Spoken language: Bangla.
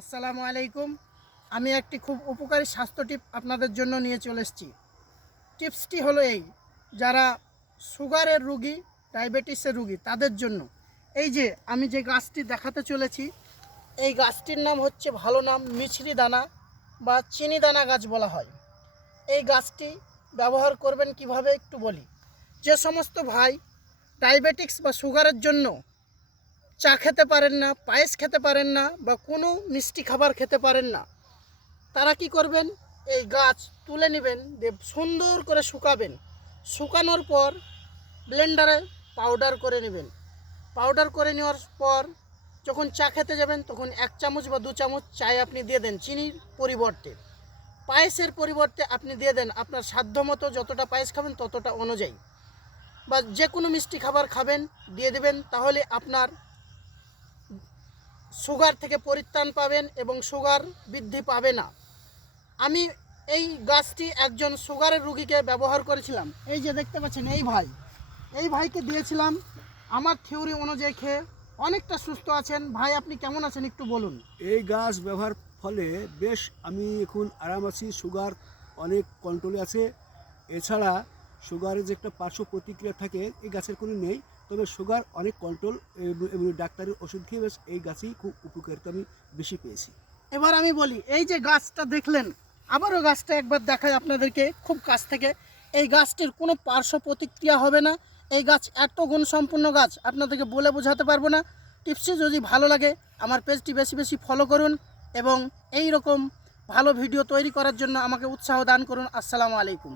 আসসালামু আলাইকুম। আমি একটি খুব উপকারী স্বাস্থ্য টিপ আপনাদের জন্য নিয়ে চলে এসেছি। টিপসটি হলো এই, যারা সুগারের রুগী, ডায়াবেটিসের রুগী তাদের জন্য। এই যে আমি যে গাছটি দেখাতে চলেছি, এই গাছটির নাম হচ্ছে, ভালো নাম, মিছরি দানা বা চিনি দানা গাছ বলা হয়। এই গাছটি ব্যবহার করবেন কিভাবে একটু বলি। যে সমস্ত ভাই ডায়াবেটিক্স বা সুগারের জন্য চা খেতে পারেন না, পায়েস খেতে পারেন না, বা কোনো মিষ্টি খাবার খেতে পারেন না, তারা কি করবেন, এই গাছ তুলে নেবেন, দিয়ে সুন্দর করে শুকাবেন। শুকানোর পর ব্লেন্ডারে পাউডার করে নেবেন। পাউডার করে নেওয়ার পর যখন চা খেতে যাবেন তখন 1 চামচ বা 2 চামচ চায় আপনি দিয়ে দেন চিনির পরিবর্তে। পায়েসের পরিবর্তে আপনি দিয়ে দেন আপনার সাধ্যমতো যতটা পায়েস খাবেন ততটা অনুযায়ী, বা যে কোনো মিষ্টি খাবার খাবেন দিয়ে দেবেন। তাহলে আপনার সুগার থেকে পরিত্রাণ পাবেন এবং সুগার বৃদ্ধি পাবে না। আমি এই গাছটি একজন সুগারের রুগীকে ব্যবহার করেছিলাম। এই যে দেখতে পাচ্ছেন, এই ভাইকে দিয়েছিলাম। আমার থিওরি অনুযায়ী খেয়ে অনেকটা সুস্থ আছেন। ভাই, আপনি কেমন আছেন একটু বলুন। এই গাছ ব্যবহার ফলে বেশ আমি এখন আরাম আছি। সুগার অনেক কন্ট্রোলে আছে। এছাড়া সুগারের যে একটা পার্শ্ব প্রতিক্রিয়া থাকে এই গাছের কোনো নেই, তবে সুগার অনেক কন্ট্রোল এবং ডাক্তারের ওষুধ খেয়ে বেশ এই গাছেই খুব উপকারিতা আমি বেশি পেয়েছি। এবার আমি বলি, এই যে গাছটা দেখলেন, আবারও গাছটা একবার দেখাই আপনাদেরকে খুব কাছ থেকে। এই গাছটির কোনো পার্শ্ব প্রতিক্রিয়া হবে না। এই গাছ এত গুণসম্পন্ন গাছ, আপনাদেরকে বলে বোঝাতে পারবো না। টিপসটি যদি ভালো লাগে আমার পেজটি বেশি বেশি ফলো করুন এবং এই রকম ভালো ভিডিও তৈরি করার জন্য আমাকে উৎসাহ দান করুন। আসসালামু আলাইকুম।